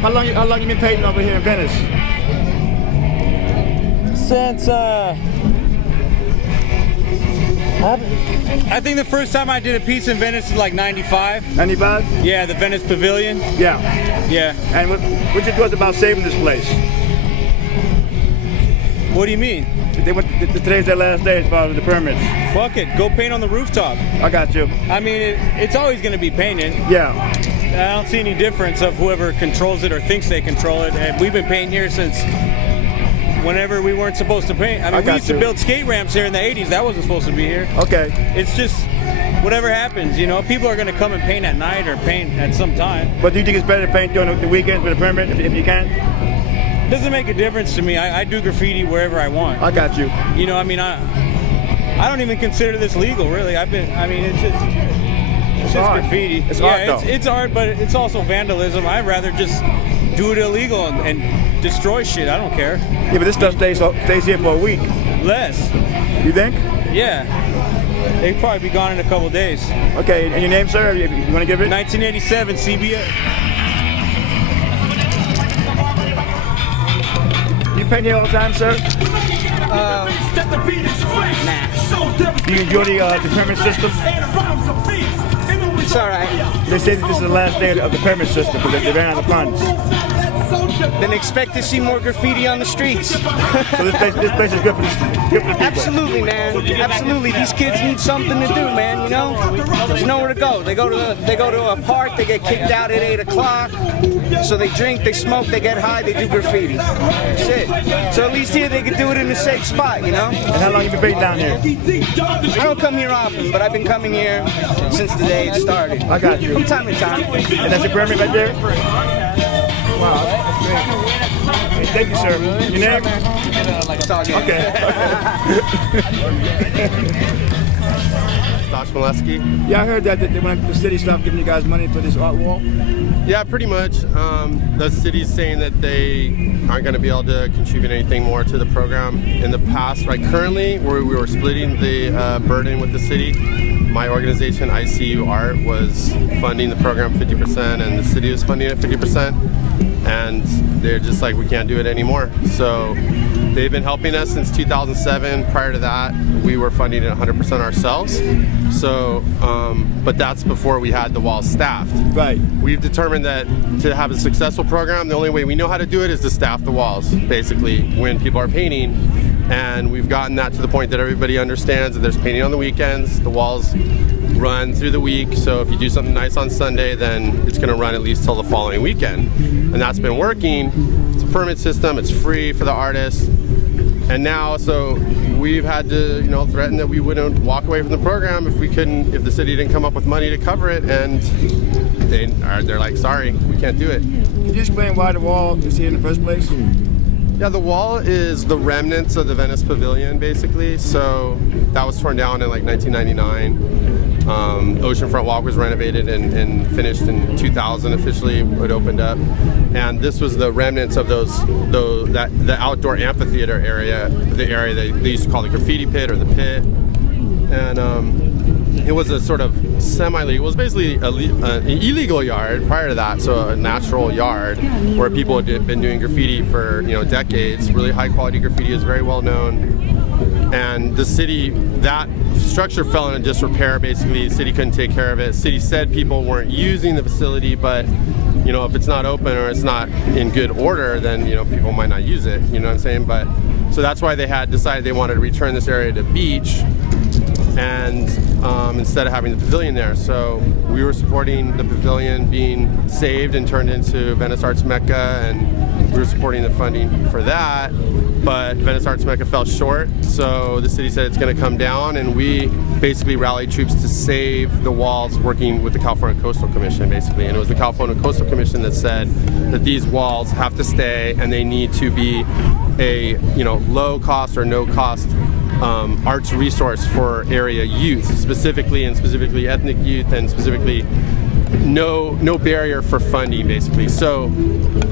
How long you been painting over here in Venice? Since I think the first time I did a piece in Venice was like 95. 95? Yeah, the Venice Pavilion. Yeah. Yeah. And what you thought about saving this place? What do you mean? Today's their last day as far as the permits. Fuck it, go paint on the rooftop. I got you. I mean, it's always going to be painted. Yeah. I don't see any difference of whoever controls it or thinks they control it. And we've been painting here since whenever we weren't supposed to paint. I mean, we used to build skate ramps here in the 80s. That wasn't supposed to be here. Okay. It's just whatever happens, you know. People are going to come and paint at night or paint at some time. But do you think it's better to paint during the weekends with a permit if you can? Doesn't make a difference to me. I do graffiti wherever I want. I got you. You know, I mean, I don't even consider this legal, really. It's just graffiti. It's art, though. It's art, but it's also vandalism. I'd rather just do it illegal and destroy shit. I don't care. Yeah, but this stuff stays here for a week. Less. You think? Yeah. They'd probably be gone in a couple days. Okay, and your name, sir? You want to give it? 1987, CBS. You paint here all the time, sir? Nah. Do you enjoy the permit system? It's alright. They say that this is the last day of the permit system because they ran out of funds. Then expect to see more graffiti on the streets. So this place is good for the people. Absolutely, man. Absolutely. These kids need something to do, man, you know? There's nowhere to go. They go to a park, they get kicked out at 8 o'clock. So they drink, they smoke, they get high, they do graffiti. That's it. So at least here they can do it in a safe spot, you know? And how long you been painting down here? I don't come here often, but I've been coming here since the day it started. I got you. From time to time. And that's your permit right there? Wow, that's great. Hey, thank you, sir. Your name? It's all good. Okay. Josh Molesky. Yeah, I heard that when the city stopped giving you guys money for this art wall. Yeah, pretty much. The city's saying that they aren't going to be able to contribute anything more to the program. In the past, right, currently, we were splitting the burden with the city. My organization, ICU Art, was funding the program 50%, and the city was funding it 50%. And they're just like, we can't do it anymore. So they've been helping us since 2007. Prior to that, we were funding it 100% ourselves. So, but that's before we had the walls staffed. Right. We've determined that to have a successful program, the only way we know how to do it is to staff the walls, basically, when people are painting. And we've gotten that to the point that everybody understands that there's painting on the weekends. The walls run through the week, so if you do something nice on Sunday, then it's going to run at least till the following weekend. And that's been working. It's a permit system, it's free for the artists. And now, so we've had to, threaten that we wouldn't walk away from the program if the city didn't come up with money to cover it, and they're like, sorry, we can't do it. Can you explain why the wall is here in the first place? Yeah, the wall is the remnants of the Venice Pavilion, basically. So that was torn down in like 1999. Oceanfront Walk was renovated and finished in 2000 officially. It opened up, and this was the remnants of the outdoor amphitheater area, the area they used to call the graffiti pit or the pit, and it was a sort of semi-legal. It was basically an illegal yard prior to that, so a natural yard where people had been doing graffiti for decades. Really high quality graffiti is very well known, and the city, that structure fell into disrepair. Basically, the city couldn't take care of it. The city said people weren't using the facility, but if it's not open or it's not in good order, then people might not use it. You know what I'm saying? But so that's why they had decided they wanted to return this area to beach. And instead of having the pavilion there. So we were supporting the pavilion being saved and turned into Venice Arts Mecca, and we were supporting the funding for that, but Venice Arts Mecca fell short, so the city said it's going to come down, and we basically rallied troops to save the walls, working with the California Coastal Commission, basically. And it was the California Coastal Commission that said that these walls have to stay, and they need to be a low cost or no cost arts resource for area youth, specifically ethnic youth, and specifically no barrier for funding, basically. So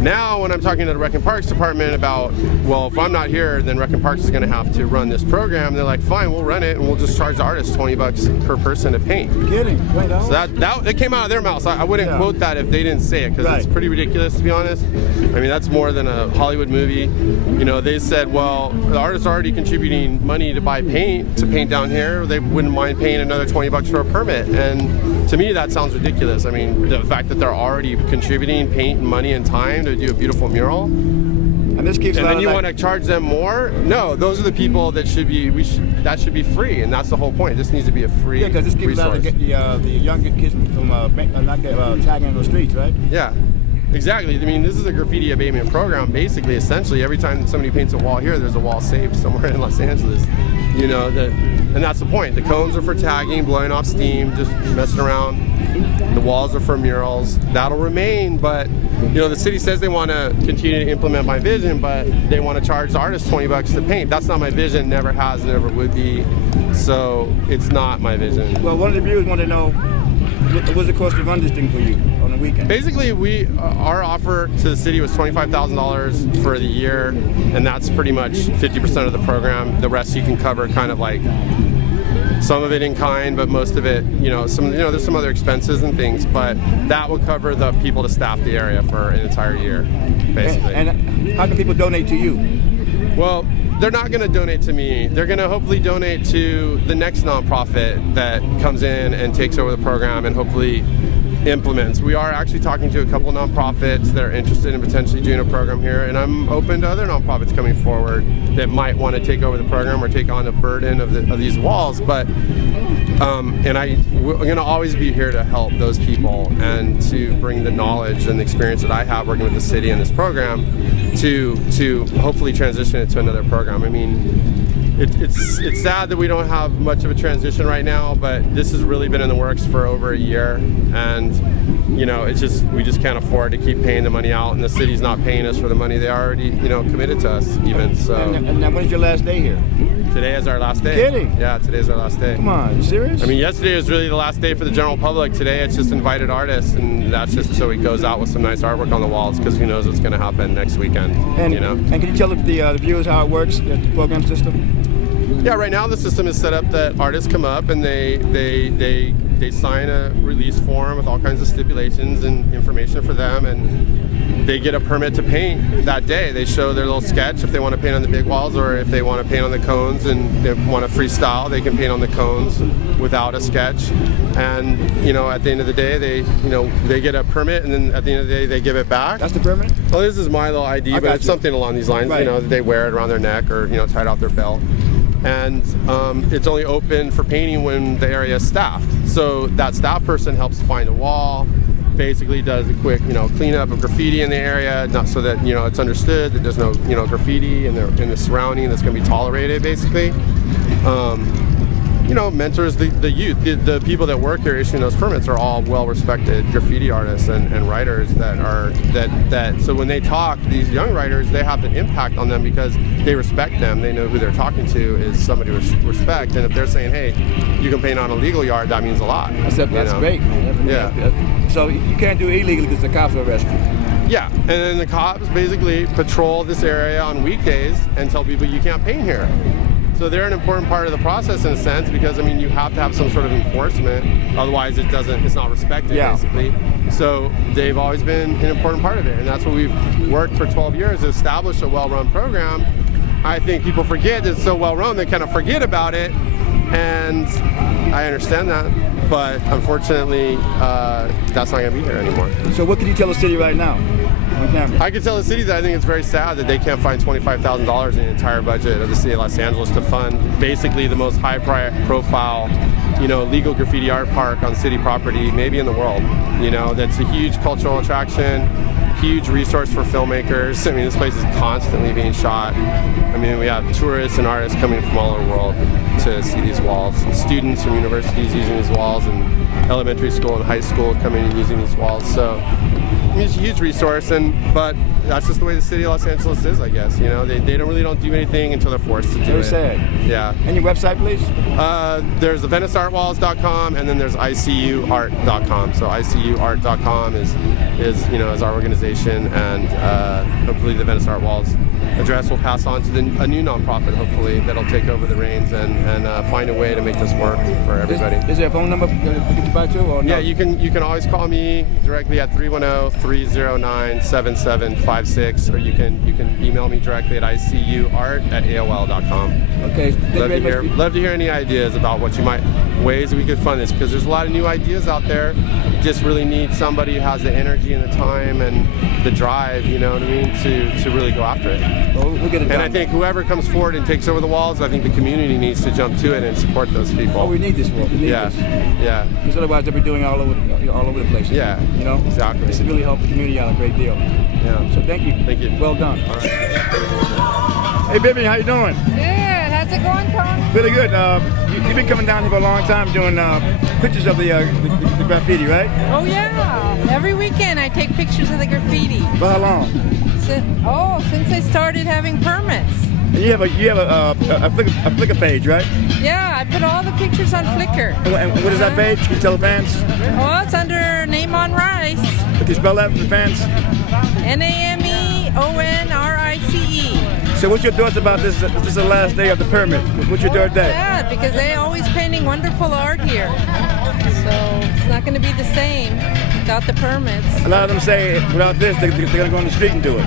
now when I'm talking to the Rec and Parks department about, well, if I'm not here, then Rec and Parks is going to have to run this program, they're like, fine, we'll run it, and we'll just charge the artists $20 per person to paint. Kidding? Right on. So that came out of their mouths. I wouldn't quote that if they didn't say it, because it's pretty ridiculous, to be honest. I mean, that's more than a Hollywood movie. You know, they said, well, the artists are already contributing money to buy paint, to paint down here. They wouldn't mind paying another $20 for a permit. And to me, that sounds ridiculous. I mean, the fact that they're already contributing paint and money and time to do a beautiful mural, and this keeps. And then you want to charge them more? No, those are the people that should be. That should be free, and that's the whole point. This needs to be a free. Yeah, because this keeps out to get the young kids from not tagging in the streets, right? Yeah. Exactly. I mean, this is a graffiti abatement program, basically, essentially. Every time somebody paints a wall here, there's a wall saved somewhere in Los Angeles. You know, and that's the point. The cones are for tagging, blowing off steam, just messing around. The walls are for murals. That'll remain, but, you know, the city says they want to continue to implement my vision, but they want to charge the artists $20 to paint. That's not my vision, never has, never would be. So it's not my vision. Well, one of the viewers want to know, what was the cost to run this thing for you on the weekend? Basically, our offer to the city was $25,000 for the year, and that's pretty much 50% of the program. The rest you can cover kind of like some of it in kind, but most of it, there's some other expenses and things, but that would cover the people to staff the area for an entire year, basically. And how can people donate to you? Well, they're not going to donate to me. They're going to hopefully donate to the next nonprofit that comes in and takes over the program and hopefully implements. We are actually talking to a couple nonprofits that are interested in potentially doing a program here, and I'm open to other nonprofits coming forward that might want to take over the program or take on a burden of these walls. But and I'm going to always be here to help those people and to bring the knowledge and the experience that I have working with the city and this program to hopefully transition it to another program. I mean, it's sad that we don't have much of a transition right now, but this has really been in the works for over a year, and we just can't afford to keep paying the money out, and the city's not paying us for the money they already committed to us even. So. And now, when's your last day here? Today is our last day. Kidding? Yeah, today's our last day. Come on, you serious? I mean, yesterday was really the last day for the general public. Today it's just invited artists, and that's just so it goes out with some nice artwork on the walls, because who knows what's going to happen next weekend. And can you tell the viewers how it works, the program system? Yeah, right now the system is set up that artists come up and they sign a release form with all kinds of stipulations and information for them, and they get a permit to paint that day. They show their little sketch if they want to paint on the big walls, or if they want to paint on the cones and they want to freestyle, they can paint on the cones without a sketch. And at the end of the day, they get a permit, and then at the end of the day, they give it back. That's the permit? Well, this is my little ID, but it's something along these lines. Right. They wear it around their neck or tied out their belt. And it's only open for painting when the area is staffed. So that staff person helps find a wall, basically does a quick cleanup of graffiti in the area, not so that it's understood that there's no graffiti in the surrounding that's going to be tolerated, basically. Mentors the youth. The people that work here issuing those permits are all well-respected graffiti artists and writers that so when they talk, these young writers, they have an impact on them because they respect them. They know who they're talking to is somebody with respect, and if they're saying, hey, you can paint on a legal yard, that means a lot. That's great. Yeah. So you can't do it illegally because the cops will arrest you. Yeah, and then the cops basically patrol this area on weekdays and tell people you can't paint here. So they're an important part of the process in a sense, because you have to have some sort of enforcement, otherwise it's not respected, basically. So they've always been an important part of it, and that's what we've worked for 12 years to establish a well-run program. I think people forget that it's so well-run, they kind of forget about it, and I understand that, but unfortunately, that's not going to be here anymore. So what can you tell the city right now? I can tell the city that I think it's very sad that they can't find $25,000 in the entire budget of the city of Los Angeles to fund basically the most high-profile, legal graffiti art park on city property, maybe in the world. That's a huge cultural attraction, huge resource for filmmakers. I mean, this place is constantly being shot. I mean, we have tourists and artists coming from all over the world to see these walls. Students from universities using these walls, and elementary school and high school coming and using these walls. So, it's a huge resource, but that's just the way the city of Los Angeles is, I guess. You know, they don't do anything until they're forced to do Very it. sad. Yeah. And your website, please? There's the VeniceArtWalls.com, and then there's ICUArt.com. So ICUArt.com is our organization, and hopefully the Venice Art Walls address will pass on to a new nonprofit, hopefully, that'll take over the reins and find a way to make this work for everybody. Is there a phone number to get you by to? Or no? Yeah, you can always call me directly at 310-309-7756, or you can email me directly at icuart@aol.com. Okay. Love to hear any ideas about ways that we could fund this, because there's a lot of new ideas out there. You just really need somebody who has the energy and the time and the drive, you know what I mean, to really go after it. Well, we'll get it done. And I think whoever comes forward and takes over the walls, I think the community needs to jump to it and support those people. Oh, we need this work. We need this. Yeah. Because otherwise they'll be doing it all over the place. Yeah. You know? Exactly. This has really helped the community out a great deal. Yeah. So thank you. Thank you. Well done. All right. Hey, baby, how you doing? Good. How's it going, Tony? Really good. You've been coming down here for a long time doing pictures of the graffiti, right? Oh, yeah. Every weekend I take pictures of the graffiti. For how long? Since I started having permits. And you have a Flickr page, right? Yeah, I put all the pictures on Flickr. And what is that page? Can you tell the fans? Oh, it's under Name on Rice. Can you spell that for the fans? NAMEONRICE. So what's your thoughts about this? This is the last day of the permit. What's your third day? Yeah, because they're always painting wonderful art here. So it's not going to be the same without the permits. A lot of them say without this, they're going to go on the street and do it.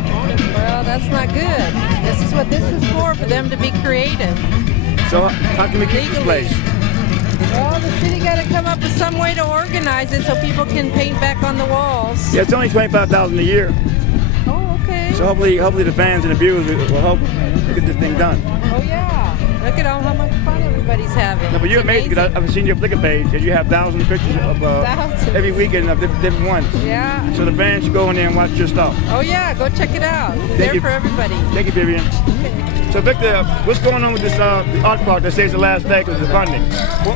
Well, that's not good. This is what this is for them to be creative. So how can we keep this place? Well, the city got to come up with some way to organize it so people can paint back on the walls. Yeah, it's only $25,000 a year. Oh, okay. So hopefully the fans and the viewers will help get this thing done. Oh, yeah. Look at how much fun everybody's having. No, but you're amazing because I've seen your Flickr page and you have thousands of pictures of Thousands. every weekend of different ones. Yeah. So the fans should go in there and watch your stuff. Oh, yeah. Go check it out. It's there for everybody. Thank you, Vivian. So Victor, what's going on with this art park that says the last day because of funding?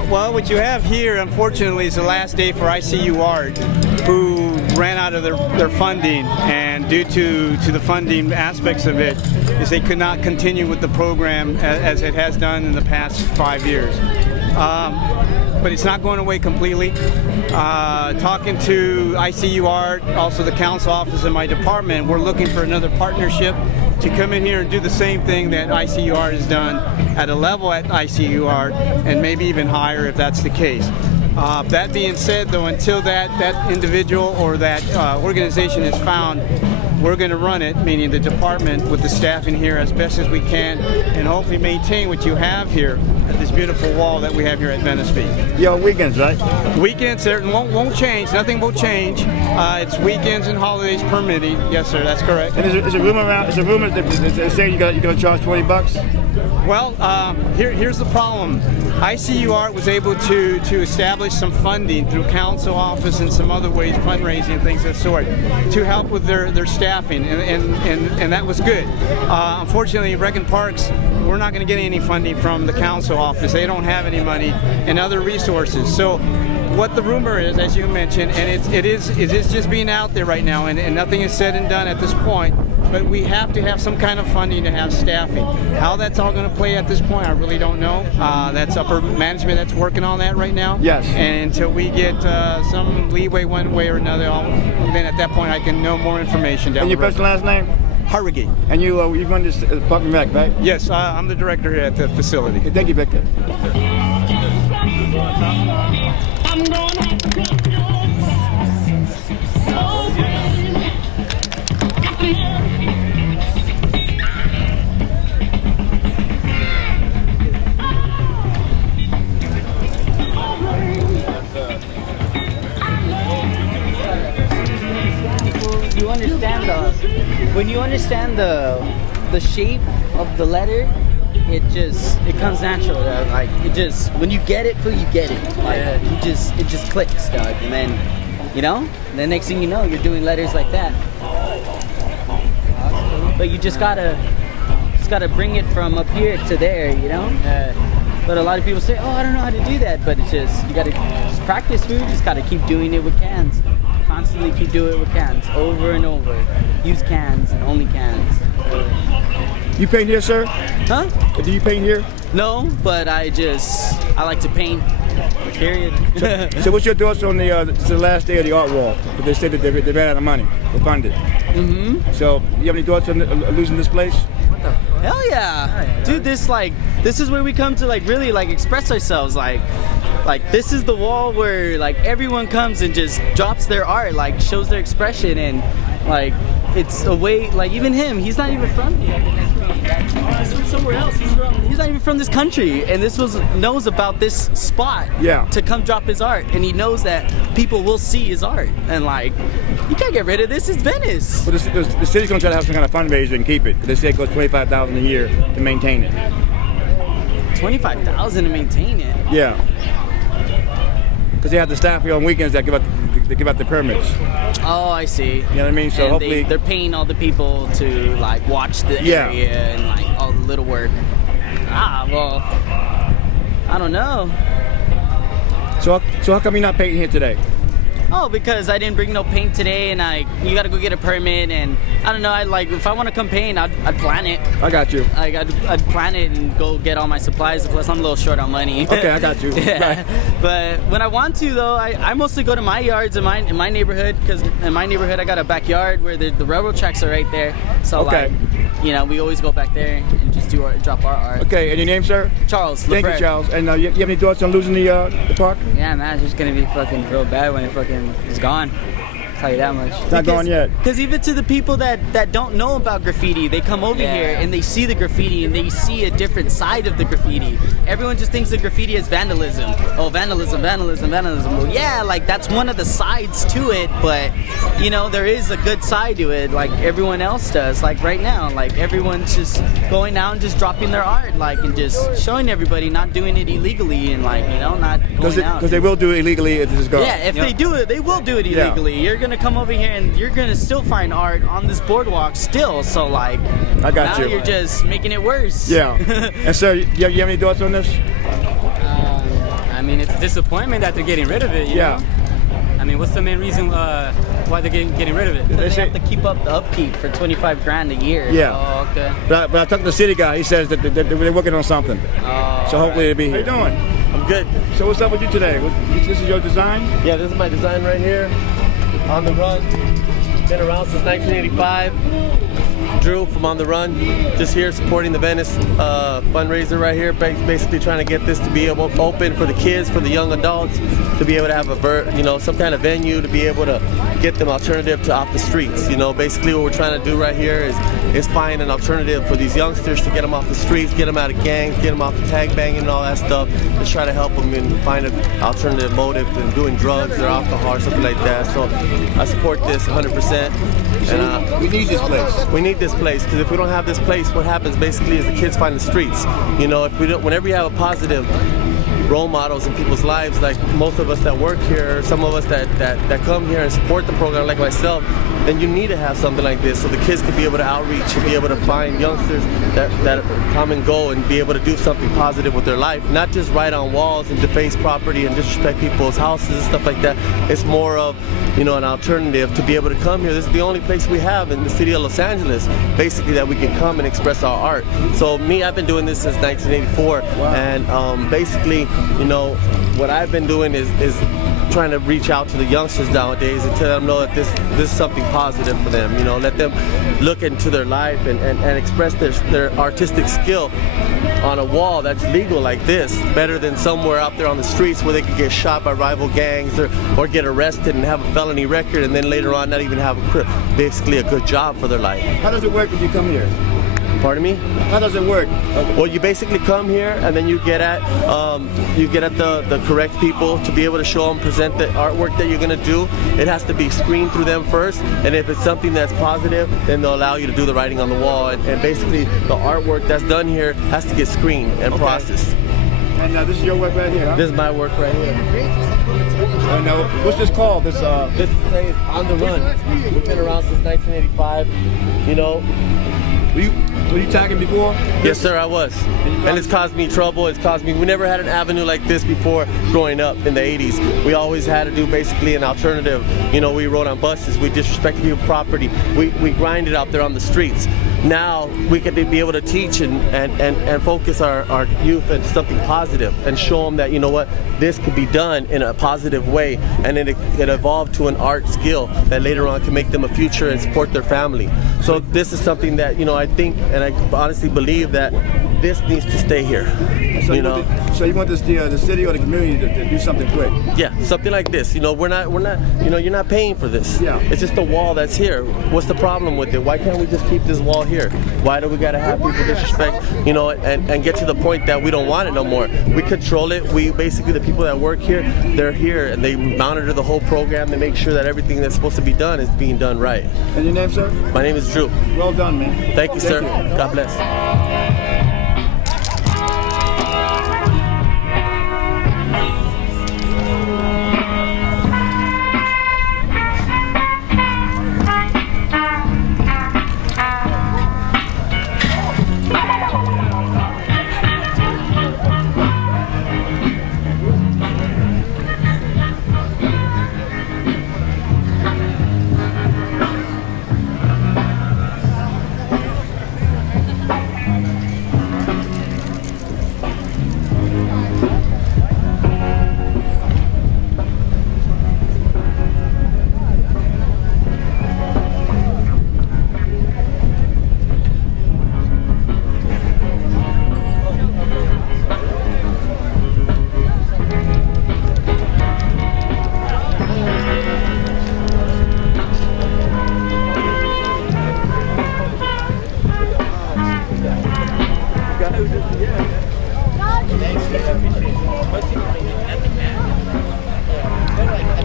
Well, what you have here, unfortunately, is the last day for ICU Art, who ran out of their funding, and due to the funding aspects of it, is they could not continue with the program as it has done in the past 5 years. But it's not going away completely. Talking to ICU Art, also the council office in my department, we're looking for another partnership to come in here and do the same thing that ICU Art has done at a level at ICU Art, and maybe even higher if that's the case. That being said, though, until that individual or that organization is found, we're going to run it, meaning the department, with the staff in here as best as we can, and hopefully maintain what you have here at this beautiful wall that we have here at Venice Beach. Yeah, on weekends, right? Weekends, there won't change. Nothing will change. It's weekends and holidays permitting. Yes, sir. That's correct. And there's a rumor around. There's a rumor that saying you're going to charge $20. Well, here's the problem. ICU Art was able to establish some funding through council office and some other ways, fundraising and things of that sort, to help with their staffing, and that was good. Unfortunately, Regan Parks, we're not going to get any funding from the council office. They don't have any money and other resources. So what the rumor is, as you mentioned, and it is just being out there right now, and nothing is said and done at this point, but we have to have some kind of funding to have staffing. How that's all going to play at this point, I really don't know. That's upper management that's working on that right now. Yes. And until we get some leeway one way or another, then at that point I can know more information down And your the road. first and last name? Harrogate. And you run this Park and Rec, right? Yes, I'm the director here at the facility. Okay, thank you, Victor. You understand when you understand the shape of the letter, it comes natural. Like when you get it, you get it. Like it just clicks, dog. And then the next thing you know, you're doing letters like that. But you just gotta bring it from up here to there, But a lot of people say, "Oh, I don't know how to do that." But it's you gotta just practice, food. You just gotta keep doing it with cans. constantly keep doing it with cans, over and over. Use cans and only cans. You paint here, sir? Huh? Do you paint here? No, but I like to paint. Period. So what's your thoughts on it's the last day of the art wall? But they said that they ran out of money to fund it. Mm-hmm. So you have any thoughts on losing this place? Hell yeah, dude! This is where we come to really express ourselves. Like this is the wall where everyone comes and just drops their art, shows their expression, and it's a way. Even him, he's not even from here. He's from somewhere else. He's not even from this country, and knows about this spot. Yeah. To come drop his art, and he knows that people will see his art, and you can't get rid of this. It's Venice. Well, the city's gonna try to have some kind of fundraiser and keep it. They say it costs $25,000 a year to maintain it. $25,000 to maintain it. Yeah. Because they have the staff here on weekends that give out the permits. Oh, I see. You know what I mean? So and hopefully they're paying all the people to watch the area and all the little work. Well, I don't know. So how come you're not painting here today? Oh, because I didn't bring no paint today, and you gotta go get a permit, and I don't know. If I want to come paint, I'd plan it. I got you. I'd plan it and go get all my supplies. Plus, I'm a little short on money. Okay, I got you. Yeah. Right. But when I want to, though, I mostly go to my yards in my neighborhood, because in my neighborhood I got a backyard where the railroad tracks are right there. So okay. We always go back there and just drop our art. Okay, and your name, sir? Charles. Thank you, Charles. And you have any thoughts on losing the park? Yeah, man, it's just gonna be fucking real bad when it fucking is gone. I'll tell you that much. It's not gone yet. Because even to the people that don't know about graffiti, they come over here and they see the graffiti and they see a different side of the graffiti. Everyone just thinks of graffiti as vandalism. Oh, vandalism. Well, yeah, that's one of the sides to it, but there is a good side to it, like everyone else does. Right now, everyone's just going out and just dropping their art, and just showing everybody, not doing it illegally, and not going out. Because they will do it illegally if it's gone. Yeah, if they do it, they will do it illegally. You're gonna come over here and you're gonna still find art on this boardwalk still. So I got now you. You're just making it worse. Yeah. And sir, you have any thoughts on this? I mean, it's a disappointment that they're getting rid of it. You know? I mean, what's the main reason why they're getting rid of it? They have to keep up the upkeep for $25,000 a year. Yeah. Oh, okay. But I talked to the city guy. He says that they're working on something. So hopefully it'll be here. How you doing? I'm good. So what's up with you today? This is your design? Yeah, this is my design right here. On the Run. Been around since 1985. Drew from On the Run. Just here supporting the Venice fundraiser right here. Basically trying to get this to be able to open for the kids, for the young adults, to be able to have some kind of venue to be able to get them alternative to off the streets. Basically what we're trying to do right here is find an alternative for these youngsters to get them off the streets, get them out of gangs, get them off the tag banging and all that stuff. Just try to help them and find an alternative motive to doing drugs or alcohol or something like that. So I support this 100%. And we need this place. We need this place, because if we don't have this place, what happens basically is the kids find the streets. If we don't, whenever you have a positive role models in people's lives, like most of us that work here, some of us that come here and support the program, like myself, then you need to have something like this so the kids can be able to outreach and be able to find youngsters that come and go and be able to do something positive with their life, not just write on walls and deface property and disrespect people's houses and stuff like that. It's more of an alternative to be able to come here. This is the only place we have in the city of Los Angeles, basically, that we can come and express our art. So I've been doing this since 1984. Wow. And basically, what I've been doing is trying to reach out to the youngsters nowadays and tell them know that this is something positive for them. Let them look into their life and express their artistic skill on a wall that's legal like this, better than somewhere out there on the streets where they could get shot by rival gangs or get arrested and have a felony record, and then later on not even have basically a good job for their life. How does it work if you come here? Pardon me? How does it work? Well, you basically come here and then you get at the correct people to be able to show them, present the artwork that you're going to do. It has to be screened through them first, and if it's something that's positive, then they'll allow you to do the writing on the wall. And basically, the artwork that's done here has to get screened and processed. And this is your work right here, huh? This is my work right here. And what's this called? This says On the Run. We've been around since 1985. Were you tagging before? Yes, sir, I was. And it's caused me trouble. It's caused me, we never had an avenue like this before growing up in the 80s. We always had to do basically an alternative. You know, we rode on buses, we disrespected people's property, we grinded out there on the streets. Now we could be able to teach and focus our youth on something positive and show them that, you know what, this could be done in a positive way, and it evolved to an art skill that later on can make them a future and support their family. So this is something that, you know, I think and I honestly believe that this needs to stay here. So you want the city or the community to do something quick? Yeah, something like this. You know, we're not, you know, you're not paying for this. Yeah. It's just a wall that's here. What's the problem with it? Why can't we just keep this wall here? Why do we gotta have people disrespect, you know, and get to the point that we don't want it no more? We control it. We basically, the people that work here, they're here and they monitor the whole program. They make sure that everything that's supposed to be done is being done right. And your name, sir? My name is Drew. Well done, man. Thank you, sir. God bless.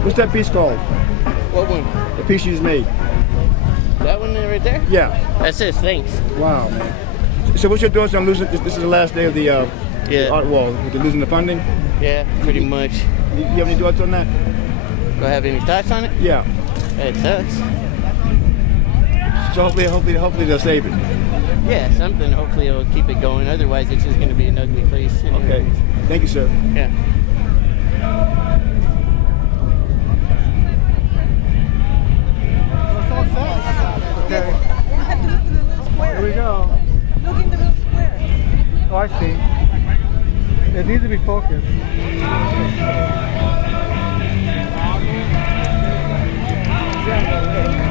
What's that piece called? What one? The piece you just made. That one right there? Yeah. That says thanks. Wow, man. So what's your thoughts on losing, this is the last day of the art wall, with losing the funding? Yeah, pretty much. You have any thoughts on that? Do I have any thoughts on it? Yeah. It sucks. So hopefully they'll save it. Yeah, something. Hopefully it'll keep it going. Otherwise, it's just going to be an ugly place. Okay. Thank you, sir. Yeah. Here we go. Look in the little square. Oh, I see. It needs to be focused. Yeah.